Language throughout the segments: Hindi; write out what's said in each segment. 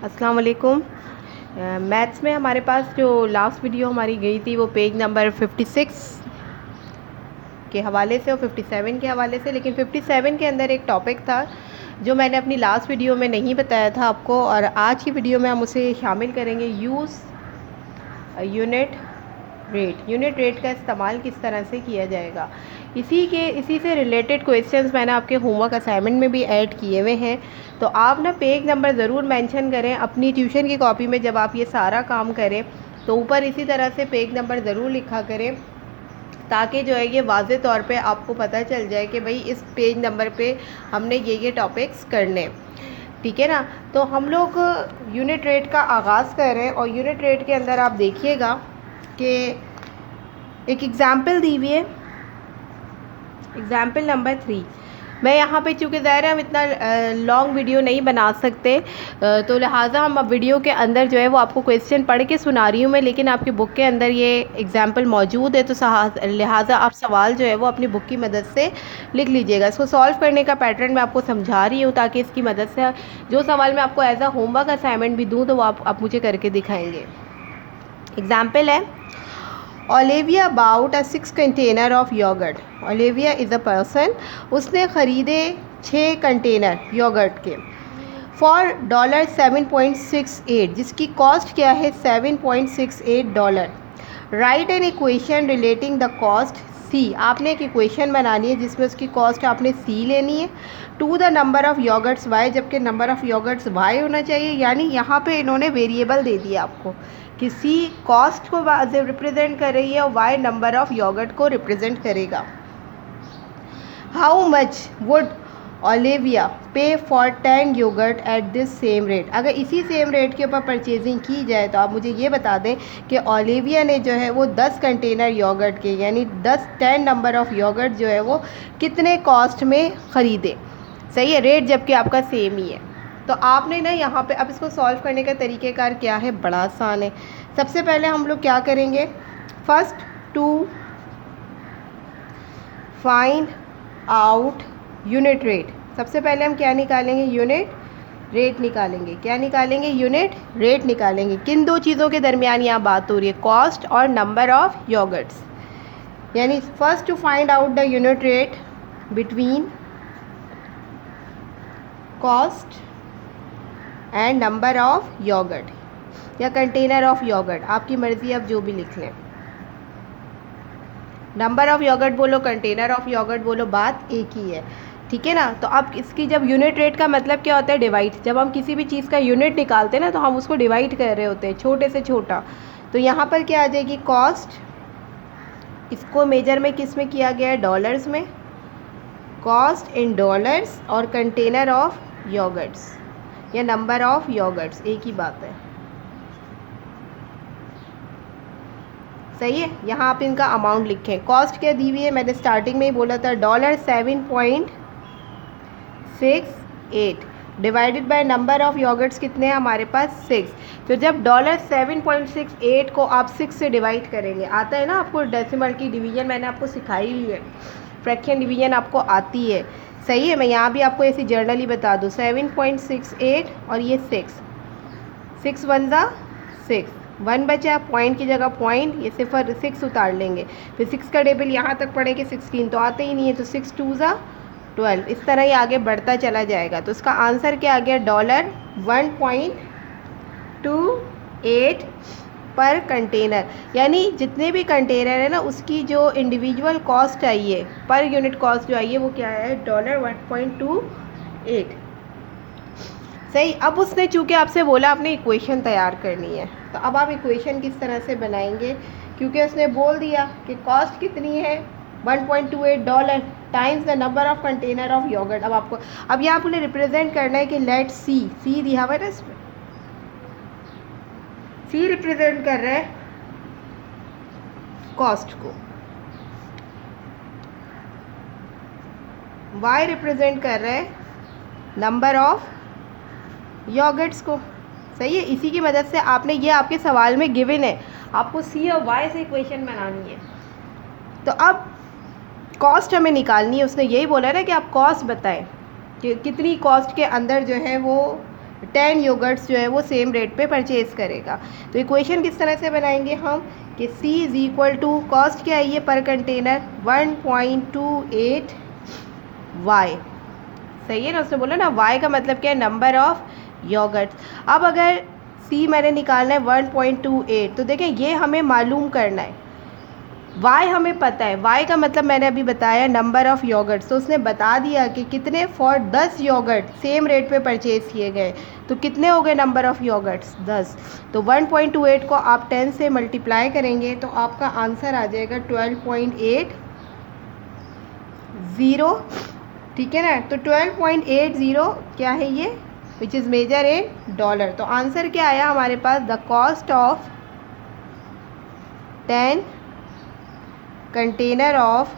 अस्सलाम वालेकुम। मैथ्स में हमारे पास जो लास्ट वीडियो हमारी गई थी वो पेज नंबर 56 के हवाले से और 57 के हवाले से, लेकिन 57 के अंदर एक टॉपिक था जो मैंने अपनी लास्ट वीडियो में नहीं बताया था आपको, और आज की वीडियो में हम उसे शामिल करेंगे। यूज़ यूनिट रेट का इस्तेमाल किस तरह से किया जाएगा। इसी से रिलेटेड क्वेश्चंस मैंने आपके होमवर्क असाइनमेंट में भी ऐड किए हुए हैं, तो आप ना पेज नंबर ज़रूर मेंशन करें अपनी ट्यूशन की कॉपी में। जब आप ये सारा काम करें तो ऊपर इसी तरह से पेज नंबर ज़रूर लिखा करें, ताकि जो है ये वाज़े तौर पे आपको पता चल जाए कि भाई इस पेज नंबर पे हमने ये टॉपिक्स करने, ठीक है ना। तो हम लोग यूनिट रेट का आगाज़ कर रहे हैं, और यूनिट रेट के अंदर आप देखिएगा कि एक एग्ज़ाम्पल दी हुई है, एग्ज़ाम्पल नंबर 3। मैं यहाँ पे चूँकि ज़ाहिर है हम इतना लॉन्ग वीडियो नहीं बना सकते, तो लिहाजा हम अब वीडियो के अंदर जो है वो आपको क्वेश्चन पढ़ के सुना रही हूँ मैं, लेकिन आपकी बुक के अंदर ये एग्ज़ाम्पल मौजूद है, तो लिहाजा आप सवाल जो है वो अपनी बुक की मदद से लिख लीजिएगा। इसको सॉल्व करने का पैटर्न मैं आपको समझा रही हूँ, ताकि इसकी मदद से जो सवाल मैं आपको एज अ होमवर्क असाइनमेंट भी दूँ तो वो आप मुझे करके दिखाएँगे। एग्ज़ाम्पल है, Olivia bought a 6 container of yogurt. Olivia is a person, उसने ख़रीदे 6 कंटेनर योगर्ट के फॉर $7.68, जिसकी कॉस्ट क्या है $7.68। Right an equation relating the cost C. आपने एक इक्वेशन बनानी है जिसमें उसकी कॉस्ट आपने सी लेनी है, to the number of yogurts y, जबकि नंबर ऑफ़ योगर्ट्स वाई होना चाहिए। यानी यहाँ पे इन्होंने वेरिएबल दे दिया आपको कि सी कॉस्ट को रिप्रेजेंट कर रही है और वाई नंबर ऑफ़ योगर्ट को रिप्रेजेंट करेगा। How much would Olivia pay for 10 yogurt at this same rate. अगर इसी सेम रेट के ऊपर परचेजिंग की जाए तो आप मुझे ये बता दें कि ओलिविया ने जो है वो 10 कंटेनर योगर्ट के, यानी 10 नंबर ऑफ़ योगर्ट जो है वो कितने कॉस्ट में ख़रीदे। सही है, रेट जबकि आपका सेम ही है। तो आपने ना यहाँ पे अब इसको सॉल्व करने का तरीक़ेकार क्या है, बड़ा आसान है। सबसे पहले हम लोग क्या करेंगे, first to find out unit rate. सबसे पहले हम क्या निकालेंगे, यूनिट रेट निकालेंगे। क्या निकालेंगे, यूनिट रेट निकालेंगे। किन दो चीज़ों के दरमियान यहाँ बात हो रही है, कॉस्ट और नंबर ऑफ़ योगर्ट्स। यानी first to find out the unit rate between cost and number of yogurt या कंटेनर ऑफ़ योगर्ट, आपकी मर्ज़ी, आप जो भी लिख लें। नंबर ऑफ़ योगर्ट बोलो, कंटेनर ऑफ़ योगर्ट बोलो, बात एक ही है, ठीक है ना। तो अब इसकी जब यूनिट रेट का मतलब क्या होता है, डिवाइड। जब हम किसी भी चीज़ का यूनिट निकालते हैं ना, तो हम उसको डिवाइड कर रहे होते हैं, छोटे से छोटा। तो यहाँ पर क्या आ जाएगी, कॉस्ट, इसको मेजर में किस में किया गया है, डॉलर्स में, कॉस्ट इन डॉलर्स, और कंटेनर ऑफ़ योगर्ट्स या नंबर ऑफ़ योगर्ट्स, एक ही बात है। सही है, यहाँ आप इनका अमाउंट लिखें। कॉस्ट क्या दी हुई है, मैंने स्टार्टिंग में ही बोला था, $7.68 divided by number of yoghurts कितने हैं हमारे पास, 6। तो जब $7.68 को आप 6 से डिवाइड करेंगे, आता है ना आपको डेसिमल की डिवीज़न, मैंने आपको सिखाई हुई है, फ्रैक्शन डिवीज़न आपको आती है। सही है, मैं यहाँ भी आपको ऐसी जर्नली बता दूँ, 7.68 और ये 6 1 ज़ा 6, 1 बचा, पॉइंट की जगह पॉइंट, ये सिफर 6 उतार लेंगे, फिर 6 का टेबल यहाँ तक पढ़ेंगे, 16 तो आते ही नहीं है, तो 6 2 ज़ा 12, इस तरह ही आगे बढ़ता चला जाएगा। तो इसका आंसर क्या आ गया, $1.28 पर कंटेनर। यानी जितने भी कंटेनर है ना, उसकी जो इंडिविजुअल कॉस्ट आई है, पर यूनिट कॉस्ट जो आई है वो क्या है, $1.28। सही। अब उसने चूँकि आपसे बोला आपने इक्वेशन तैयार करनी है, तो अब आप इक्वेशन किस तरह से बनाएंगे, क्योंकि उसने बोल दिया कि कॉस्ट कितनी है, $1.28 times the number of container of yogurt. अब आपको अब यहाँ आपने रिप्रेजेंट करना है कि लेट सी दिया हुआ है ना, इसमें सी रिप्रेजेंट कर रहा है कॉस्ट को, वाई रिप्रेजेंट कर रहा है नंबर ऑफ़ योगर्ट्स को। सही है, इसी की मदद से आपने, ये आपके सवाल में गिवन है, आपको सी और वाई से इक्वेशन बनानी है। तो अब कॉस्ट हमें निकालनी है, उसने यही बोला ना कि आप कॉस्ट बताएं कि कितनी कॉस्ट के अंदर जो है वो 10 योगर्ट्स जो है वो सेम रेट पे परचेज़ करेगा। तो इक्वेशन किस तरह से बनाएंगे हम कि C is equal to cost क्या है ये पर कंटेनर 1.28 Y, सही है ना। उसने बोला ना y का मतलब क्या है, नंबर ऑफ योगर्ट्स। अब अगर C मैंने निकालना है 1.28, तो देखें ये हमें मालूम करना है, y हमें पता है, y का मतलब मैंने अभी बताया नंबर ऑफ़ योगर्ट्स। तो उसने बता दिया कि कितने फॉर 10 योगर्ट सेम रेट पे परचेज़ किए गए, तो कितने हो गए नंबर ऑफ़ योगर्ट्स 10। तो 1.28 को आप 10 से मल्टीप्लाई करेंगे तो आपका आंसर आ जाएगा 12.80, ठीक है ना। तो 12.80 क्या है ये, which is measure in dollar. तो आंसर क्या आया हमारे पास, the cost of 10 container of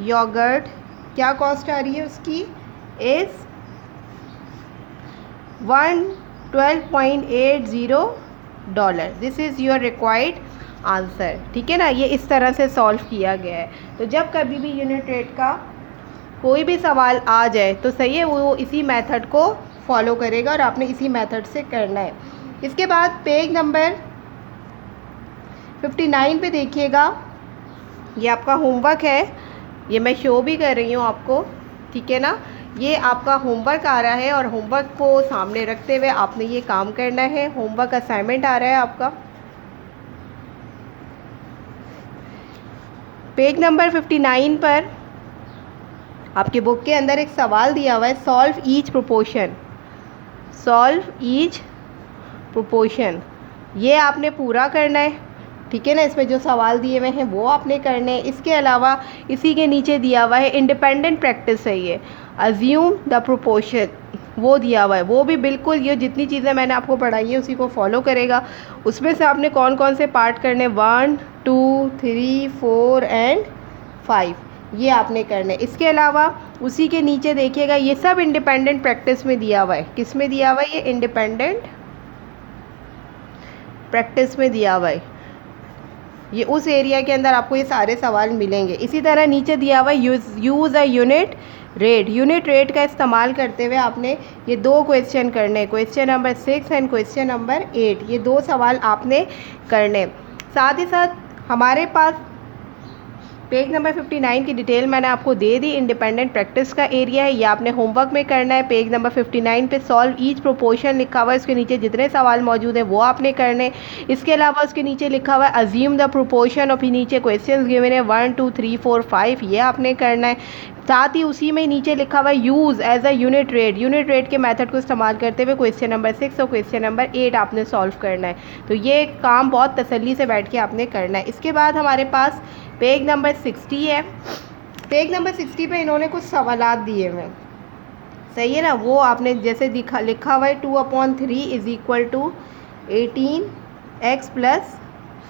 yogurt, क्या कॉस्ट आ रही है उसकी, is 12.80 dollar. This is your required answer, ठीक है ना। ये इस तरह से सॉल्व किया गया है। तो जब कभी भी यूनिट रेट का कोई भी सवाल आ जाए तो सही है, वो इसी मेथड को फॉलो करेगा और आपने इसी मेथड से करना है। इसके बाद पेज नंबर 59 पे देखिएगा, ये आपका होमवर्क है, ये मैं शो भी कर रही हूँ आपको, ठीक है ना। ये आपका होमवर्क आ रहा है और होमवर्क को सामने रखते हुए आपने ये काम करना है। होमवर्क असाइनमेंट आ रहा है आपका। पेज नंबर 59 पर आपके बुक के अंदर एक सवाल दिया हुआ है, solve each proportion, solve each proportion. ये आपने पूरा करना है, ठीक है ना। इसमें जो सवाल दिए हुए हैं वो आपने करने हैं। इसके अलावा इसी के नीचे दिया हुआ है इंडिपेंडेंट प्रैक्टिस है ये, अज्यूम द प्रोपोर्शन, वो दिया हुआ है। वो भी बिल्कुल ये जितनी चीज़ें मैंने आपको पढ़ाई है उसी को फॉलो करेगा। उसमें से आपने कौन कौन से पार्ट करने, 1 2 3 4 एंड 5, ये आपने करने। इसके अलावा उसी के नीचे देखिएगा ये सब इंडिपेंडेंट प्रैक्टिस में दिया हुआ है। किस में दिया हुआ है, ये इंडिपेंडेंट प्रैक्टिस में दिया हुआ है। ये उस एरिया के अंदर आपको ये सारे सवाल मिलेंगे। इसी तरह नीचे दिया हुआ है यूज़ अ यूनिट रेट, यूनिट रेट का इस्तेमाल करते हुए आपने ये 2 क्वेश्चन करने, question number 6 and question number 8, ये 2 सवाल आपने करने। साथ ही साथ हमारे पास पेज नंबर 59 की डिटेल मैंने आपको दे दी। इंडिपेंडेंट प्रैक्टिस का एरिया है, ये आपने होमवर्क में करना है। पेज नंबर 59 पे सॉल्व ईच प्रोपोर्शन लिखा हुआ है, उसके नीचे जितने सवाल मौजूद हैं वो आपने करने। इसके अलावा उसके नीचे लिखा हुआ है अज्यूम द प्रोपोर्शन और फिर नीचे क्वेश्चंस गिवन है 1 2 3 4 5, ये आपने करना है। साथ ही उसी में नीचे लिखा हुआ है use as a unit rate, unit rate के मेथड को इस्तेमाल करते हुए क्वेश्चन नंबर 6 और क्वेश्चन नंबर 8 आपने सॉल्व करना है। तो ये काम बहुत तसल्ली से बैठ के आपने करना है। इसके बाद हमारे पास पेज नंबर 60 है। पेज नंबर 60 पे इन्होंने कुछ सवालात दिए हुए हैं, सही है ना। वो आपने जैसे लिखा हुआ है 2/3 इज़ इक्वल टू 18x +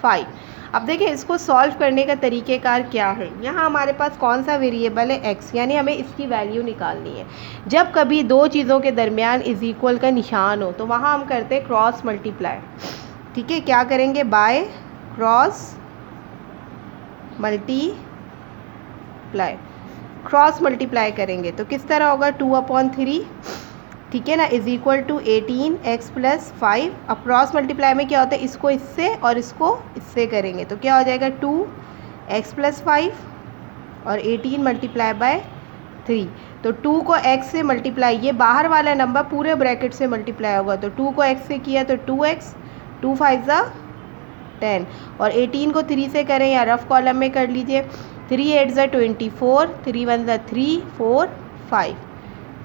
5। अब देखिए इसको सॉल्व करने का तरीक़ेकार क्या है। यहाँ हमारे पास कौन सा वेरिएबल है, x, यानी हमें इसकी वैल्यू निकालनी है। जब कभी दो चीज़ों के दरमियान इज़ इक्वल का निशान हो तो वहाँ हम करते हैं क्रॉस मल्टीप्लाई, ठीक है। क्या करेंगे, by cross multiply, cross multiply करेंगे तो किस तरह होगा, 2/3, ठीक है ना, इज़ इक्वल टू 18x + 5। अब क्रॉस मल्टीप्लाई में क्या होता है, इसको इससे और इसको इससे करेंगे तो क्या हो जाएगा, 2x + 5 और 18 × 3। तो 2 को x से मल्टीप्लाई, ये बाहर वाला नंबर पूरे ब्रैकेट से मल्टीप्लाई होगा। तो 2 को x से किया तो 2x, 2 5 ज़ा 10 और 18 को 3 से करें या रफ कॉलम में कर लीजिए, 3 8 ज़ा 24, 3 1 ज़ा 3 4 5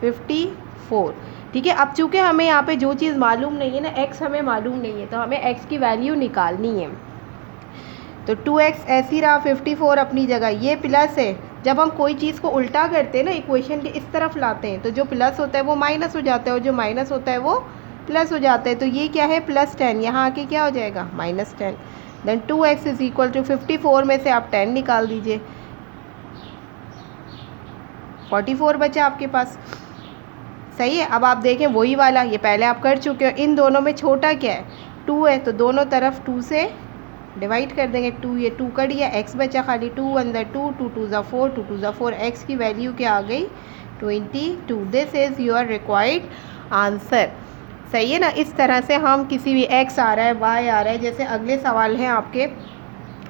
54, ठीक है। अब चूँकि हमें यहाँ पे जो चीज़ मालूम नहीं है ना, x हमें मालूम नहीं है, तो हमें x की वैल्यू निकालनी है। तो 2x ऐसी रहा, 54 अपनी जगह, ये प्लस है। जब हम कोई चीज़ को उल्टा करते हैं ना, इक्वेशन के इस तरफ लाते हैं तो जो प्लस होता है वो माइनस हो जाता है और जो माइनस होता है वो प्लस हो जाता है। तो ये क्या है, +10, यहाँ आके क्या हो जाएगा, -10। Then 2x is equal to 54 में से आप 10 निकाल दीजिए, 44 बचा आपके पास, सही है। अब आप देखें वही वाला, ये पहले आप कर चुके हो। इन दोनों में छोटा क्या है, 2 है, तो दोनों तरफ 2 से डिवाइड कर देंगे। 2 ये 2 कट गया, x बचा खाली, 2 × 2 2 2 ज़ा 4, 2 2 ज़ा 4, x की वैल्यू क्या आ गई, 22, this is your required answer. सही है ना। इस तरह से हम किसी भी x आ रहा है, y आ रहा है, जैसे अगले सवाल हैं आपके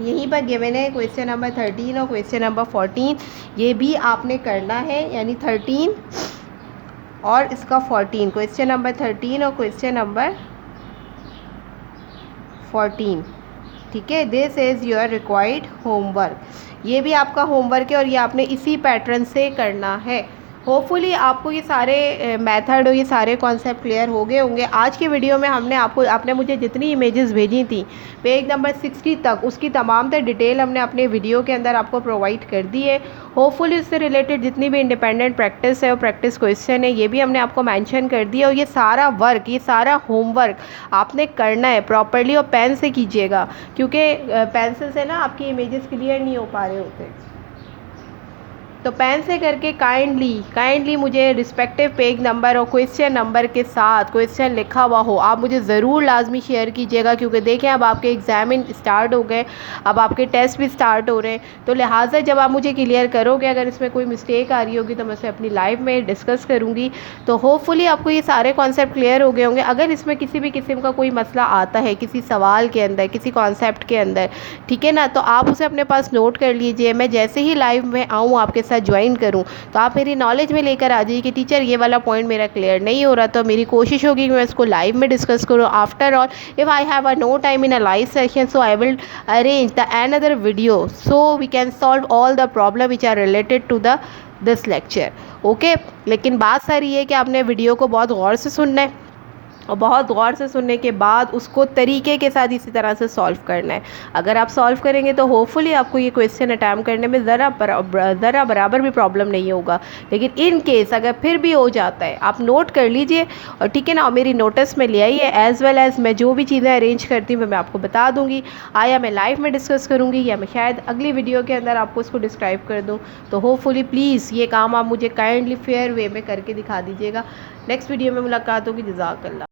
यहीं पर गिवन है क्वेश्चन नंबर 13 और क्वेश्चन नंबर 14, ये भी आपने करना है, यानी 13 और इसका 14, क्वेश्चन नंबर 13 और क्वेश्चन नंबर 14, ठीक है। This is your required homework, ये भी आपका होमवर्क है और ये आपने इसी पैटर्न से करना है। होपफुली आपको ये सारे मेथड और ये सारे कॉन्सेप्ट क्लियर हो गए होंगे। आज की वीडियो में आपने मुझे जितनी इमेजेस भेजी थी पेज नंबर 60 तक, उसकी तमाम तर डिटेल हमने अपने वीडियो के अंदर आपको प्रोवाइड कर दी है। होपफुली उससे रिलेटेड जितनी भी इंडिपेंडेंट प्रैक्टिस है और प्रैक्टिस क्वेश्चन है ये भी हमने आपको मेंशन कर दिया। और ये सारा वर्क, ये सारा होमवर्क आपने करना है प्रॉपरली, और पेन से कीजिएगा, क्योंकि पेंसिल से ना आपकी इमेजेस क्लियर नहीं हो पा रहे होते। तो पेन से करके काइंडली मुझे रिस्पेक्टिव पेज नंबर और क्वेश्चन नंबर के साथ क्वेश्चन लिखा हुआ हो आप मुझे ज़रूर लाजमी शेयर कीजिएगा, क्योंकि देखें अब आपके एग्जामिन स्टार्ट हो गए, अब आपके टेस्ट भी स्टार्ट हो रहे हैं। तो लिहाजा जब आप मुझे क्लियर करोगे, अगर इसमें कोई मिस्टेक आ रही होगी तो मैं उसे अपनी लाइव में डिस्कस करूँगी। तो होपफुली आपको ये सारे कॉन्सेप्ट क्लियर हो गए होंगे। अगर इसमें किसी भी किस्म का कोई मसला आता है किसी सवाल के अंदर, किसी कॉन्सेप्ट के अंदर, ठीक है ना, तो आप उसे अपने पास नोट कर लीजिए। मैं जैसे ही लाइव में आऊँ आपके साथ ज्वाइन करूं तो आप मेरी नॉलेज में लेकर आ जाइए कि टीचर ये वाला पॉइंट मेरा क्लियर नहीं हो रहा, तो मेरी कोशिश होगी कि मैं इसको लाइव में डिस्कस करूं। After all if I have a no time in a live session, so I will arrange the another video so we can solve all the problem which are related to the this lecture. Okay, लेकिन बात सारी है कि आपने वीडियो को बहुत गौर से सुनना है और बहुत गौर से सुनने के बाद उसको तरीके के साथ इसी तरह से सॉल्व करना है। अगर आप सॉल्व करेंगे तो होपफुली आपको ये क्वेश्चन अटैम्प्ट करने में ज़रा बराबर भी प्रॉब्लम नहीं होगा। लेकिन इन केस अगर फिर भी हो जाता है आप नोट कर लीजिए, और ठीक है ना, और मेरी नोटिस में ले आइए, एज़ वेल एज़ मैं जो भी चीज़ें अरेंज करती हूँ मैं आपको बता दूँगी। आया मैं लाइव में डिस्कस करूँगी या मैं शायद अगली वीडियो के अंदर आपको उसको डिस्क्राइब कर दूँ। तो होपफुली प्लीज़ ये काम आप मुझे काइंडली फेयर वे में करके दिखा दीजिएगा। नेक्स्ट वीडियो में मुलाकात होगी। जज़ाकल्लाह।